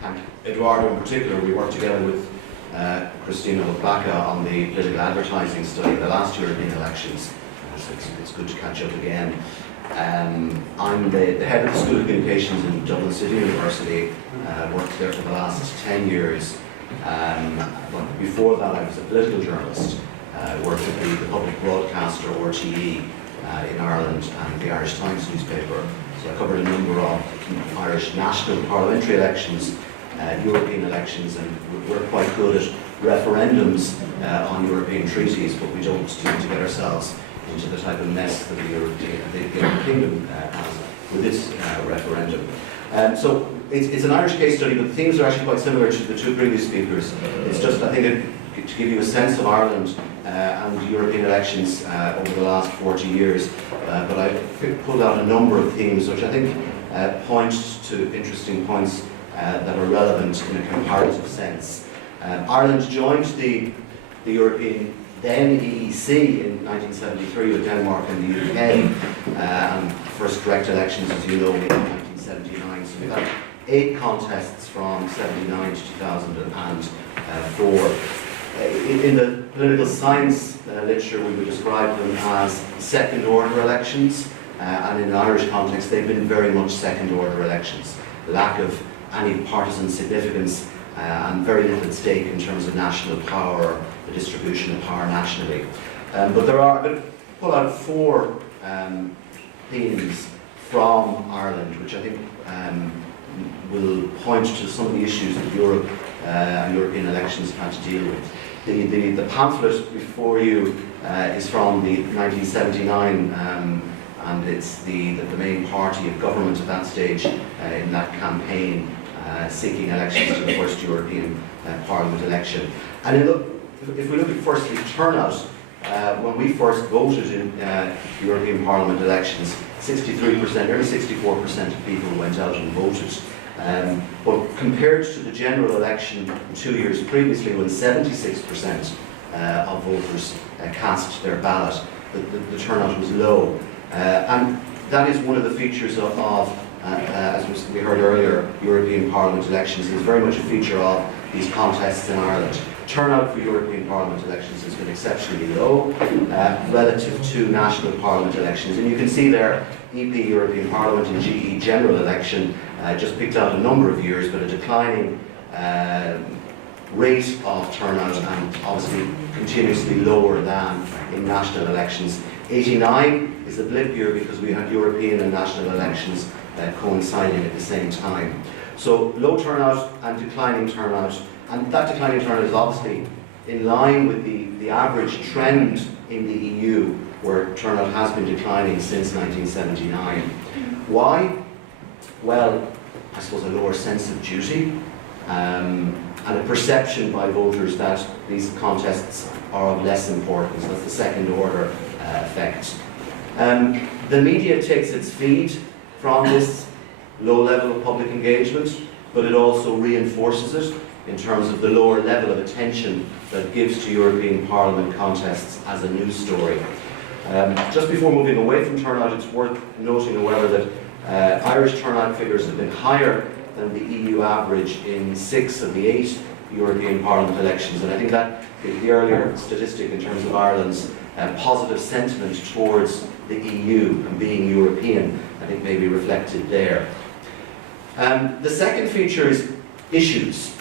thank Eduardo in particular. We worked together with Christina Oplaka on the political advertising study of the last European elections, so it's good to catch up again. I'm the head of the School of Communications in Dublin City University. Worked there for the last 10 years. But before that, I was a political journalist. Worked at the public broadcaster RTE in Ireland and the Irish Times newspaper. So I covered a number of Irish national parliamentary elections, European elections, and we're quite good at referendums on European treaties, but we don't tend to get ourselves into the type of mess that the United Kingdom has with its referendum. So it's an Irish case study, but the themes are actually quite similar to the two previous speakers. It's just, I think, to give you a sense of Ireland and European elections over the last 40 years. But I pulled out a number of themes which I think point to interesting points that are relevant in a comparative sense. Ireland joined the European then EEC in 1973 with Denmark and the UK, and first direct elections, as you know, in 1979. So we had 8 contests from 79 to 2004. In the political science literature, we would describe them as second-order elections, and in an Irish context, they've been very much second-order elections. Lack of any partisan significance and very little at stake in terms of national power, the distribution of power nationally. But there are, I'm going to pull out 4 themes from Ireland, which I think will point to some of the issues that Europe and European elections have had to deal with. The pamphlet before you is from the 1979, and it's the main party of government at that stage in that campaign seeking elections to the first European Parliament election. And if we look at firstly turnout, when we first voted in European Parliament elections, 63%, nearly 64% of people went out and voted. But compared to the general election 2 years previously, when 76% of voters cast their ballot, the turnout was low. And that is one of the features of as we heard earlier, European Parliament elections is very much a feature of these contests in Ireland. Turnout for European Parliament elections has been exceptionally low relative to national Parliament elections. And you can see there, EP European Parliament and GE general election just picked out a number of years, but a declining rate of turnout and obviously continuously lower than in national elections. 89 is a blip year because we had European and national elections coinciding at the same time. So low turnout and declining turnout, and that declining turnout is obviously in line with the average trend in the EU, where turnout has been declining since 1979. Why? Well, I suppose a lower sense of duty and a perception by voters that these contests are of less importance. That's the second order effect. The media takes its feed from this low level of public engagement, but it also reinforces it in terms of the lower level of attention that it gives to European Parliament contests as a news story. Just before moving away from turnout, it's worth noting, however, that Irish turnout figures have been higher than the EU average in 6 of the 8 European Parliament elections, and I think that the earlier statistic in terms of Ireland's positive sentiment towards the EU and being European, I think may be reflected there. The second feature is issues.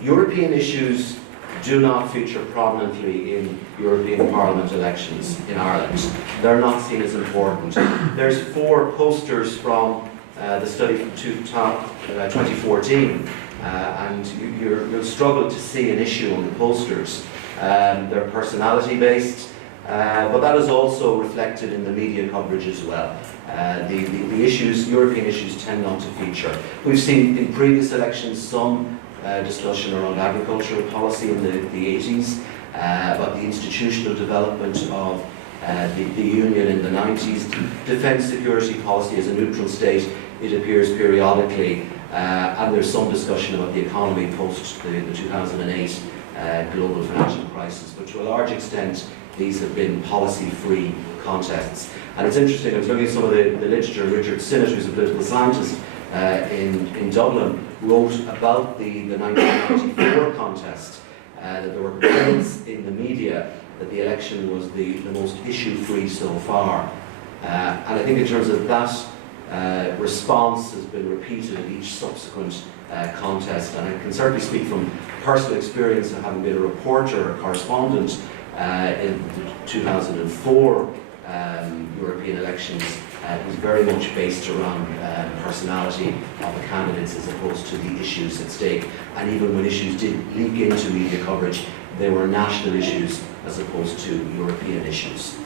European issues do not feature prominently in European Parliament elections in Ireland. They're not seen as important. There's 4 posters from the study from 2014, and you'll struggle to see an issue on the posters. They're personality-based, but that is also reflected in the media coverage as well. The issues, European issues, tend not to feature. We've seen in previous elections some discussion around agricultural policy in the 80s, about the institutional development of the Union in the 90s, defence security policy as a neutral state, it appears periodically, and there's some discussion about the economy post the 2008 global financial crisis, but to a large extent these have been policy-free contests. And it's interesting, I was looking at some of the literature. Richard Sinnott, who's a political scientist, in Dublin wrote about the 1994 contest, that there were complaints in the media that the election was the most issue-free so far. And I think in terms of that response has been repeated at each subsequent contest, and I can certainly speak from personal experience of having been a reporter, a correspondent in the 2004 European elections. It was very much based around personality of the candidates as opposed to the issues at stake. And even when issues did leak into media coverage, they were national issues as opposed to European issues.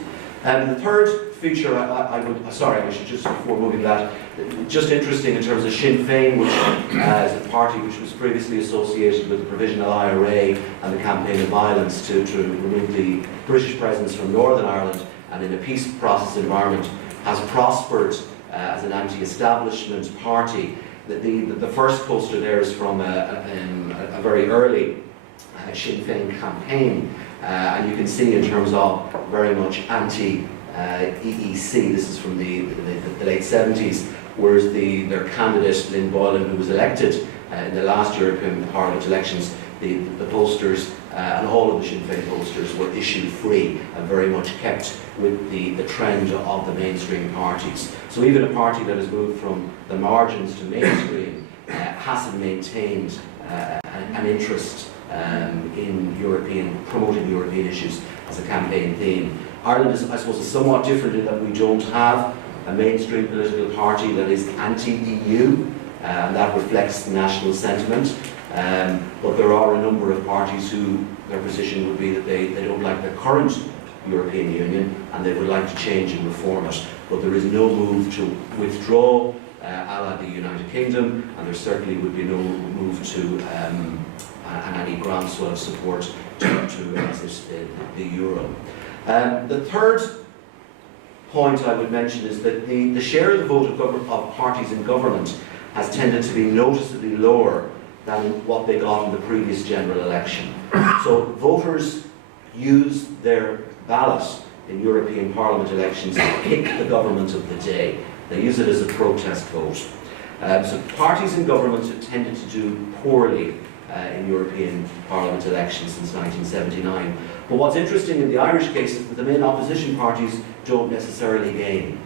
The third feature, I should just, before moving to that, just interesting in terms of Sinn Féin, which is a party which was previously associated with the Provisional IRA and the campaign of violence to remove the British presence from Northern Ireland, and in a peace process environment has prospered as an anti-establishment party. The first poster there is from a very early Sinn Féin campaign, and you can see in terms of very much anti-EEC, this is from the late 70s, whereas their candidate, Lynn Boylan, who was elected in the last European Parliament elections, the posters and all of the Sinn Féin posters were issue-free and very much kept with the trend of the mainstream parties. So even a party that has moved from the margins to mainstream hasn't maintained an interest in promoting European issues as a campaign theme. Ireland is, I suppose, somewhat different in that we don't have a mainstream political party that is anti-EU, and that reflects national sentiment. But there are a number of parties who their position would be that they don't like the current European Union and they would like to change and reform it. But there is no move to withdraw a la the United Kingdom, and there certainly would be no move to any groundswell of support to exit the euro. The third point I would mention is that the share of the vote of parties in government has tended to be noticeably lower than what they got in the previous general election. So voters use their ballot in European Parliament elections to pick the government of the day. They use it as a protest vote. So parties in government have tended to do poorly in European Parliament elections since 1979. But what's interesting in the Irish case is that the main opposition parties don't necessarily gain.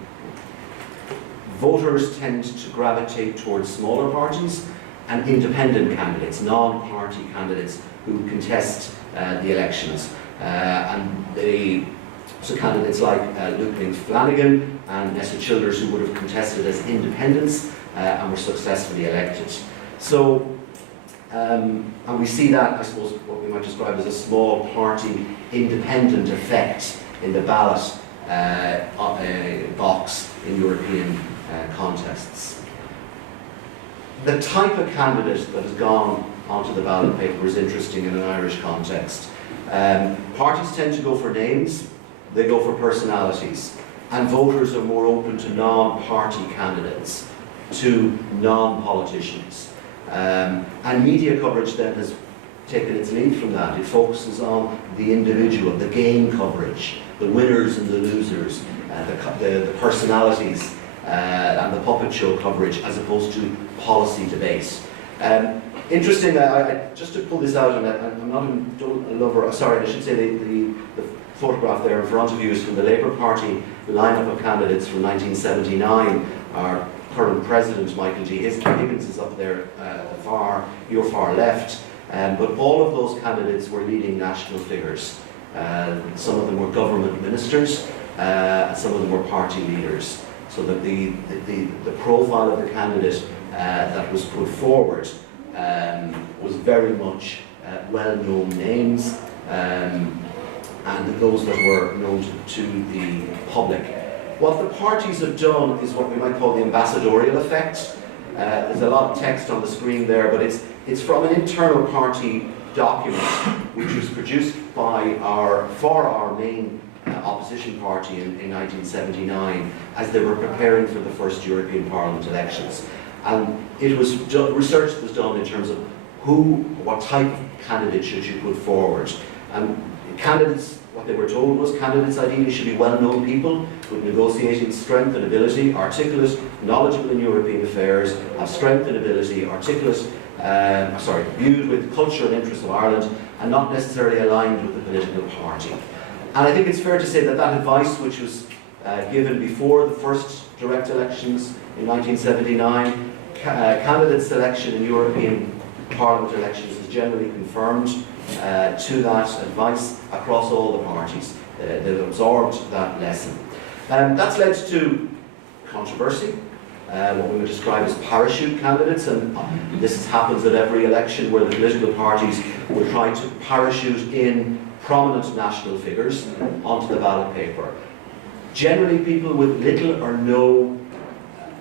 Voters tend to gravitate towards smaller parties and independent candidates, non-party candidates who contest the elections. So candidates like Luke Flanagan and Nessa Childers, who would have contested as independents and were successfully elected. So, and we see that, I suppose, what we might describe as a small party independent effect in the ballot box in European contests. The type of candidate that has gone onto the ballot paper is interesting in an Irish context. Parties tend to go for names, they go for personalities, and voters are more open to non-party candidates, to non-politicians. And media coverage then has taken its lead from that. It focuses on the individual, the game coverage, the winners and the losers, the personalities, and the puppet show coverage, as opposed to policy debates. Interesting, just to pull this out, and I'm not a lover, sorry, I should say the photograph there in front of you is from the Labour Party lineup of candidates from 1979. Our current president, Michael G. Higgins, is up there your far left. But all of those candidates were leading national figures. Some of them were government ministers, and some of them were party leaders. So that the profile of the candidate that was put forward was very much well-known names, and those that were known to the public. What the parties have done is what we might call the ambassadorial effect. There's a lot of text on the screen there, but it's from an internal party document which was produced for our main opposition party in 1979 as they were preparing for the first European Parliament elections. And research was done in terms of what type of candidate should you put forward. And candidates what they were told was candidates ideally should be well-known people with negotiating strength and ability, articulate, knowledgeable in European affairs, have strength and ability, viewed with culture and interests of Ireland, and not necessarily aligned with the political party. And I think it's fair to say that that advice, which was given before the first direct elections in 1979, candidate selection in European Parliament elections is generally confirmed to that advice across all the parties. They've absorbed that lesson. That's led to controversy, what we would describe as parachute candidates, and this happens at every election where the political parties will try to parachute in prominent national figures onto the ballot paper. Generally people with little or no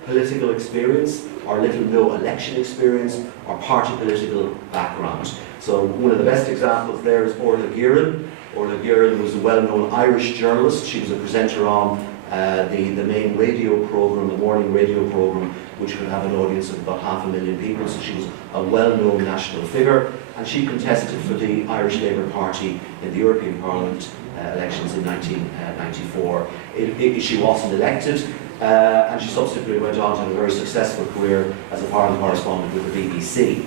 political experience, or little no election experience, or party political background. So one of the best examples there is Orla Guerin. Orla Guerin was a well-known Irish journalist. She was a presenter on the main radio programme, the morning radio programme, which could have an audience of about 500,000 people, so she was a well-known national figure, and she contested for the Irish Labour Party in the European Parliament elections in 1994. She wasn't elected, and she subsequently went on to have a very successful career as a foreign correspondent with the BBC.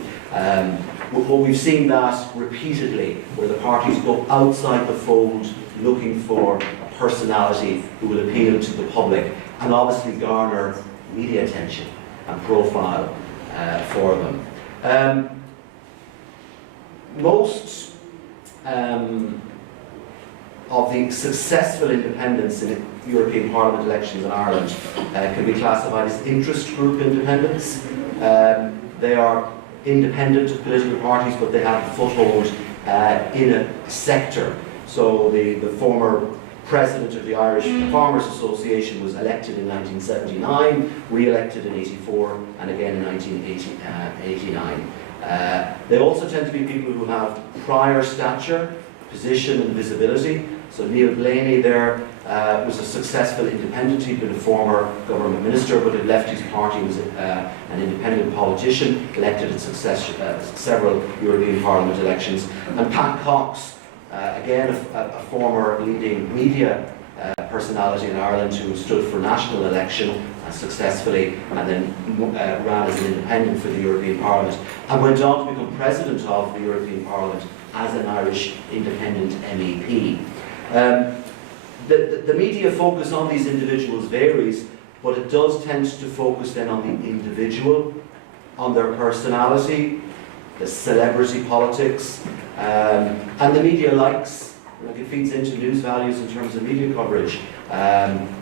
Well, we've seen that repeatedly, where the parties go outside the fold looking for a personality who will appeal to the public and obviously garner media attention and profile for them. Most of the successful independents in European Parliament elections in Ireland can be classified as interest group independents. They are independent of political parties, but they have a foothold in a sector. So the former president of the Irish Farmers Association was elected in 1979, re-elected in 84, and again in 1989. They also tend to be people who have prior stature, position and visibility. So Neil Blaney there was a successful independent. He'd been a former government minister, but had left his party, was an independent politician, elected in several European Parliament elections. And Pat Cox, again a former leading media personality in Ireland, who stood for national election successfully, and then ran as an independent for the European Parliament, and went on to become president of the European Parliament as an Irish independent MEP. The media focus on these individuals varies, but it does tend to focus then on the individual, on their personality, the celebrity politics, and the media likes, like, it feeds into news values in terms of media coverage.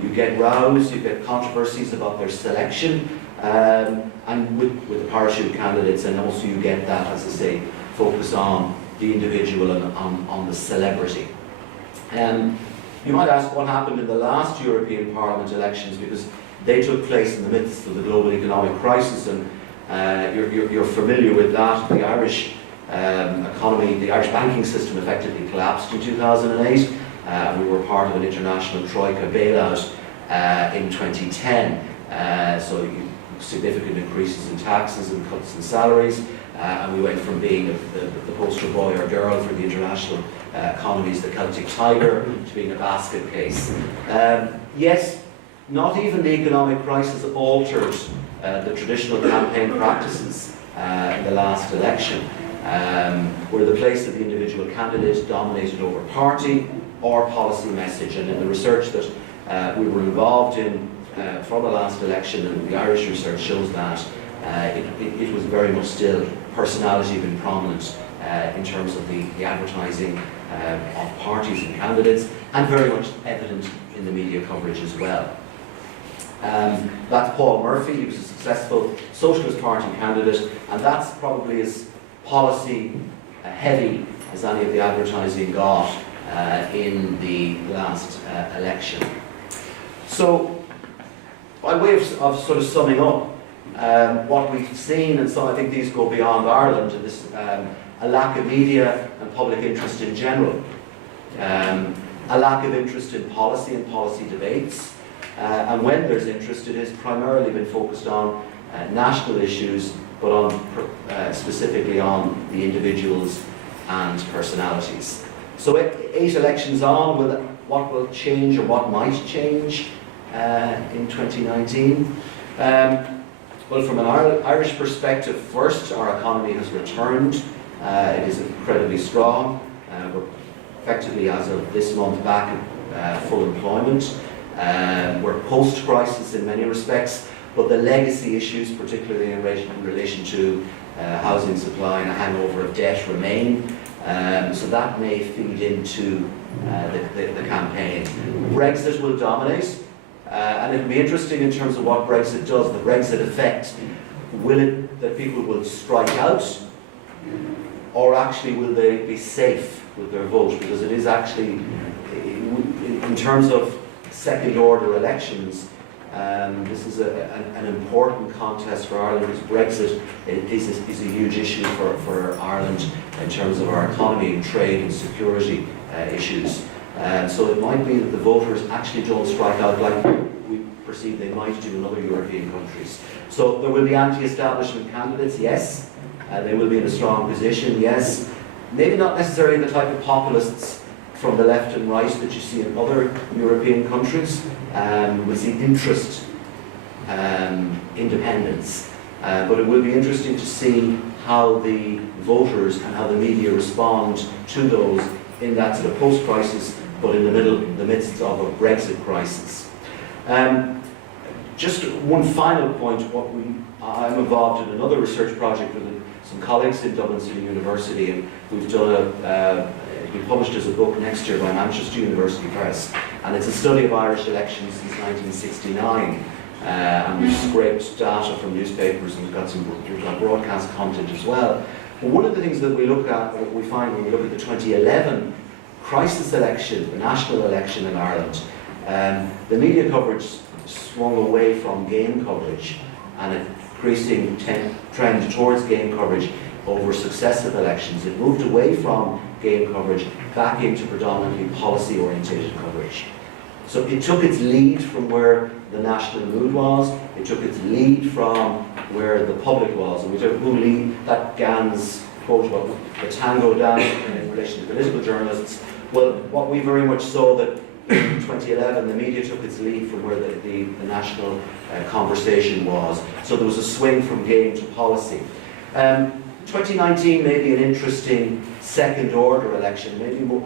You get rows, you get controversies about their selection, and with the parachute candidates, and also you get that, as I say, focus on the individual and on the celebrity. You might ask what happened in the last European Parliament elections, because they took place in the midst of the global economic crisis, and you're familiar with that. The Irish economy, the Irish banking system effectively collapsed in 2008. We were part of an international troika bailout in 2010. So significant increases in taxes and cuts in salaries. And we went from being the poster boy or girl for the international economies, the Celtic tiger, to being a basket case. Yet, not even the economic crisis altered the traditional campaign practices in the last election, where the place of the individual candidate dominated over party or policy message. And in the research that we were involved in for the last election, and the Irish research shows that it was very much still personality being prominent in terms of the advertising of parties and candidates, and very much evident in the media coverage as well. That's Paul Murphy. He was a successful Socialist Party candidate, and that's probably as policy heavy as any of the advertising got in the last election. So, by way of sort of summing up what we've seen, and so I think these go beyond Ireland, and this a lack of media and public interest in general, a lack of interest in policy and policy debates, and when there's interest, it has primarily been focused on national issues, but on specifically on the individuals and personalities. So 8 elections on, what will change or what might change in 2019? Well, from an Irish perspective, first, our economy has returned. It is incredibly strong. We're effectively, as of this month, back at full employment. We're post-crisis in many respects, but the legacy issues, particularly in relation to housing supply and a hangover of debt, remain. So that may feed into the campaign. Brexit will dominate. And it'll be interesting in terms of what Brexit does, the Brexit effect. Will it that people will strike out, or actually will they be safe with their vote? Because it is actually, in terms of second-order elections, this is an important contest for Ireland, because Brexit is a huge issue for Ireland in terms of our economy and trade and security issues. So it might be that the voters actually don't strike out like we perceive they might do in other European countries. So there will be anti-establishment candidates, yes. They will be in a strong position, yes. Maybe not necessarily the type of populists from the left and right that you see in other European countries. We'll see interest, independence. But it will be interesting to see how the voters and how the media respond to those in that sort of post-crisis, but in the midst of a Brexit crisis. Just one final point, I'm involved in another research project with some colleagues in Dublin University, and we've done it'll be published as a book next year by Manchester University Press, and it's a study of Irish elections since 1969. And we've scraped data from newspapers, and we've got broadcast content as well. But one of the things that we look at, what we find when we look at the 2011 crisis election, the national election in Ireland, the media coverage swung away from game coverage and an increasing trend towards game coverage over successive elections. It moved away from game coverage back into predominantly policy-orientated coverage. So it took its lead from where the national mood was, it took its lead from where the public was, and we took who lead, that Gans quote about the tango dance in relation to political journalists. Well, what we very much saw that in 2011, the media took its lead from where the national conversation was. So there was a swing from game to policy. 2019 may be an interesting second-order election, maybe more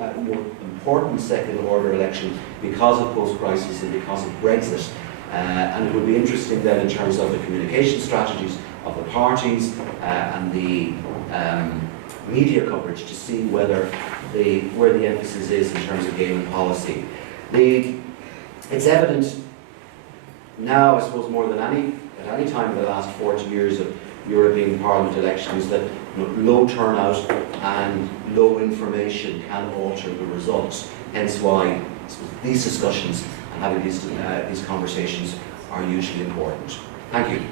important second-order election because of post-crisis and because of Brexit. And it will be interesting then in terms of the communication strategies of the parties and the media coverage to see where the emphasis is in terms of game and policy. It's evident now, I suppose, more than at any time in the last 40 years of European Parliament elections, that low turnout and low information can alter the results. Hence why these discussions and having these conversations are hugely important. Thank you.